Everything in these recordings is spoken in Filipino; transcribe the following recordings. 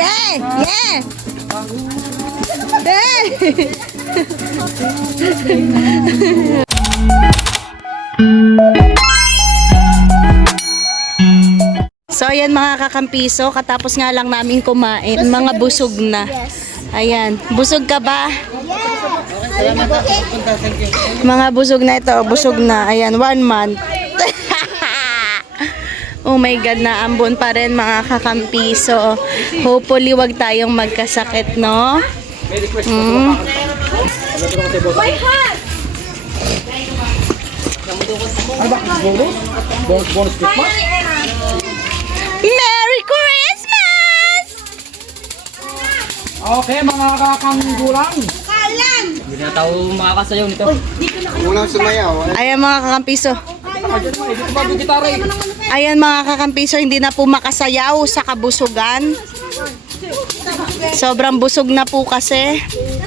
Yeah! Yeah! So ayan mga kakampiso, katapos nga lang namin kumain, mga busog na. Ayan, busog ka ba? Mga busog na ito, busog na. Ayan, 1 month. Oh my God, naambon pa rin mga kakampiso. Hopefully wag tayong magkasakit, no? My hat! Merry Christmas! Okay, mga kakanggulang. Kailan? Hindi na tao makakasayaw nito. Unang sumayaw. Ayan mga kakampiso. Dito ba yung gitara eh? Ayan mga kakampiso, hindi na po makasayaw sa kabusugan. Sobrang busog na po kasi. Silent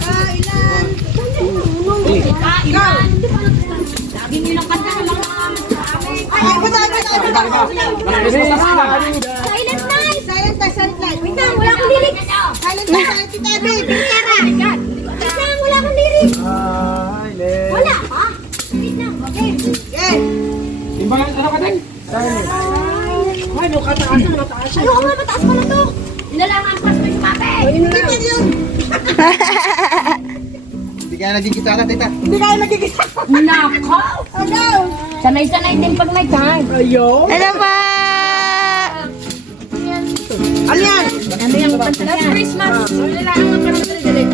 night! Silent night, silent night. Wait lang, wala akong lyrics. Silent night, silent night, babe. Wait lang, wala akong lyrics. Wala pa? Wait lang, okay. Okay. Timbangan, ano ka din? Ay, no, kataas na, mataas siya. Ayoko nga, mataas pa na to. Yun na lang ang pas ko yung mape. Yun na lang. Hindi ka nagkikita ka, tita. Hindi kayo nagkikita. Nako! Ano? Sanay-sanay din pag may time. Ayo. Ano ba? Ano yan? Ano yung kanta na yan? Last Christmas. Kailangan mo parang dali-dali.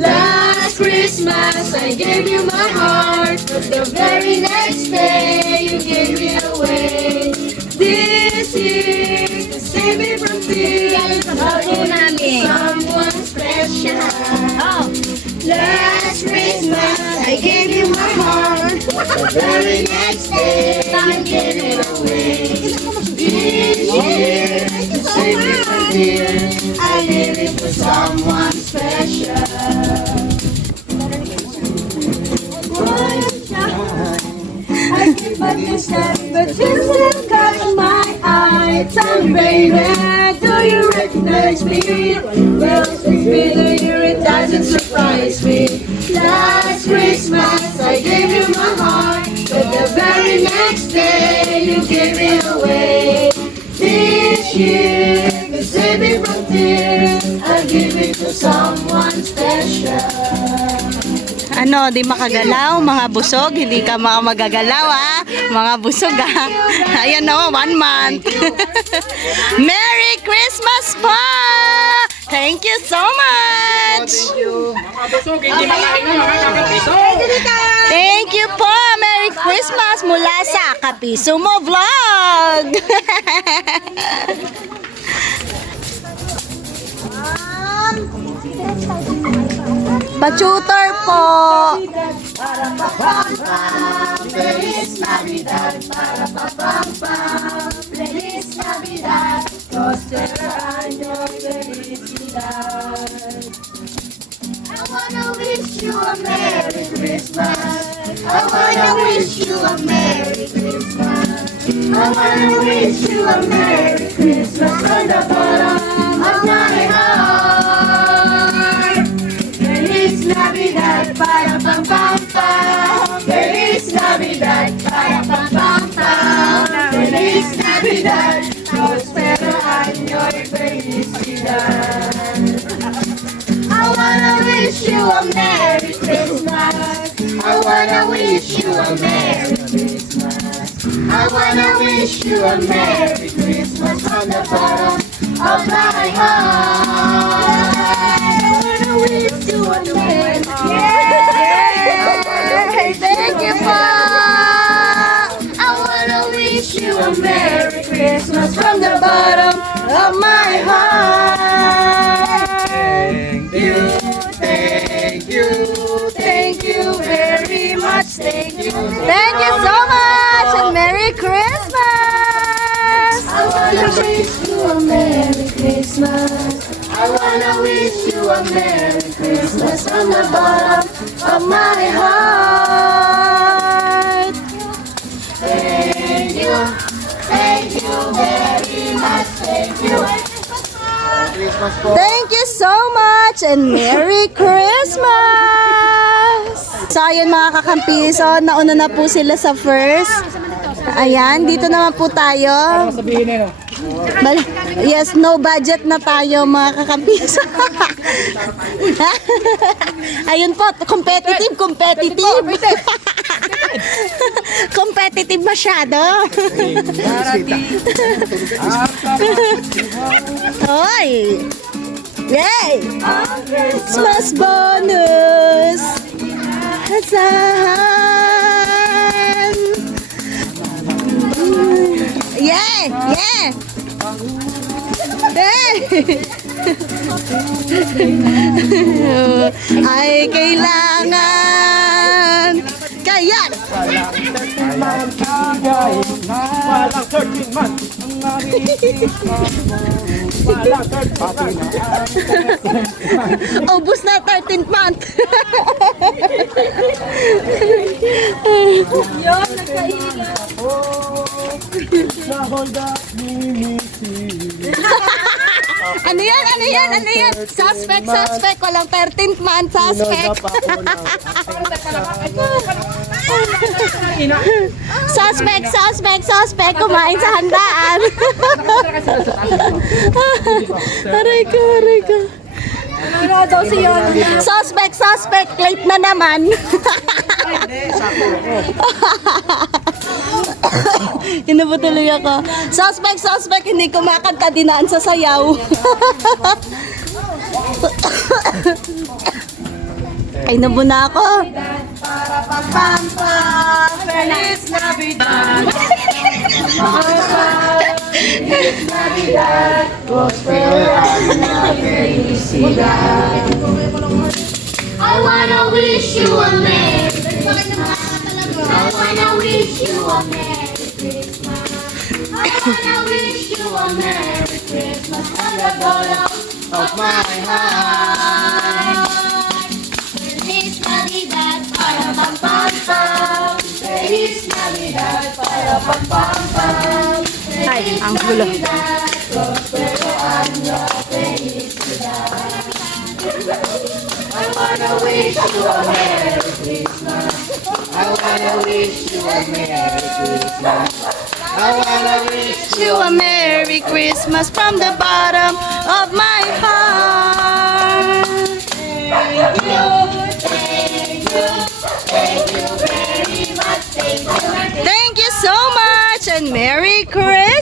Last Christmas I gave you my heart, but the very next day you gave me away. This year to save me from tears, I'll give you someone special. Last Christmas I gave you my heart, but the very next day you gave it away. This year to save me from tears, I give it to someone special. I keep my distance, but you still catch my eye. Tell me, baby, do you recognize me? Well, it's been a year, it doesn't surprise me. Last Christmas, I gave you my heart, but the very next day, you gave it away. This year, to save me from tears, I'll give it to someone special. Ano, di makagalaw, mga busog, hindi ka magagalaw mga busog Ayan o, 1 month. Merry Christmas po! Thank you so much! Mga busog, hindi makain na mga kakangpiso. Thank you po! Merry Christmas mula sa Kapiso Mo Vlog! Pa-tutor po! Feliz Navidad, para pa pam pam. Feliz Navidad, próspero año y felicidad. I wanna wish you a Merry Christmas. I wanna wish you a Merry Christmas. I wanna wish you a Merry Christmas from the bottom of my heart. Feliz Navidad, para pam pam pam. Feliz Navidad, para pam pam pam. Feliz Navidad, próspero año y felicidad. I wanna wish you a Merry Christmas. I wanna wish you a Merry Christmas. I wanna wish you a Merry Christmas from the bottom of my heart. I wanna wish you a Merry Christmas. Thank you, Bob. I wanna wish you a Merry Christmas from the bottom of my heart. Thank you very much. Thank you. Thank you so much and Merry Christmas! I wanna wish you a Merry Christmas. I wanna wish you a Merry Christmas from the bottom of my heart. Thank you very much. Thank you. Christmas po. Thank you so much and Merry Christmas! So ayun mga kakampiso, nauna na po sila sa first. Ayan, dito naman po tayo. Sabihin na Yes, no budget na tayo mga kakampiso. Ayun po, competitive. Competitive masyado. Hoy! Yay! Christmas bonus! Asahan! Yeah! Yeah! Ay kailangan kaya Walang 13 months. Walang 13 months. ubus na 13th month. Ano yan? Suspect. Walang 13th month, suspect. Suspect. Kumain sa handaan. Aray ko. Suspect. Late na naman. Inubutuloy ako. Suspect. Hindi kumakanta dinaan sa sayaw. Ay, nabuna ako. Feliz Navidad. I wanna wish you a Merry Christmas. I wanna wish you a Merry Christmas. I wanna wish you a Merry Christmas from the bottom of my heart. Feliz Navidad, para pam pam pam. Feliz Navidad, para pam pam pam. Ay, ang gulo. Prospero año, felicidad. I wanna wish you a Merry Christmas. I wanna wish you a Merry Christmas. I wanna wish You a Merry Christmas from the bottom of my heart. Thank you very much. Thank you. Thank you so much and Merry Christmas!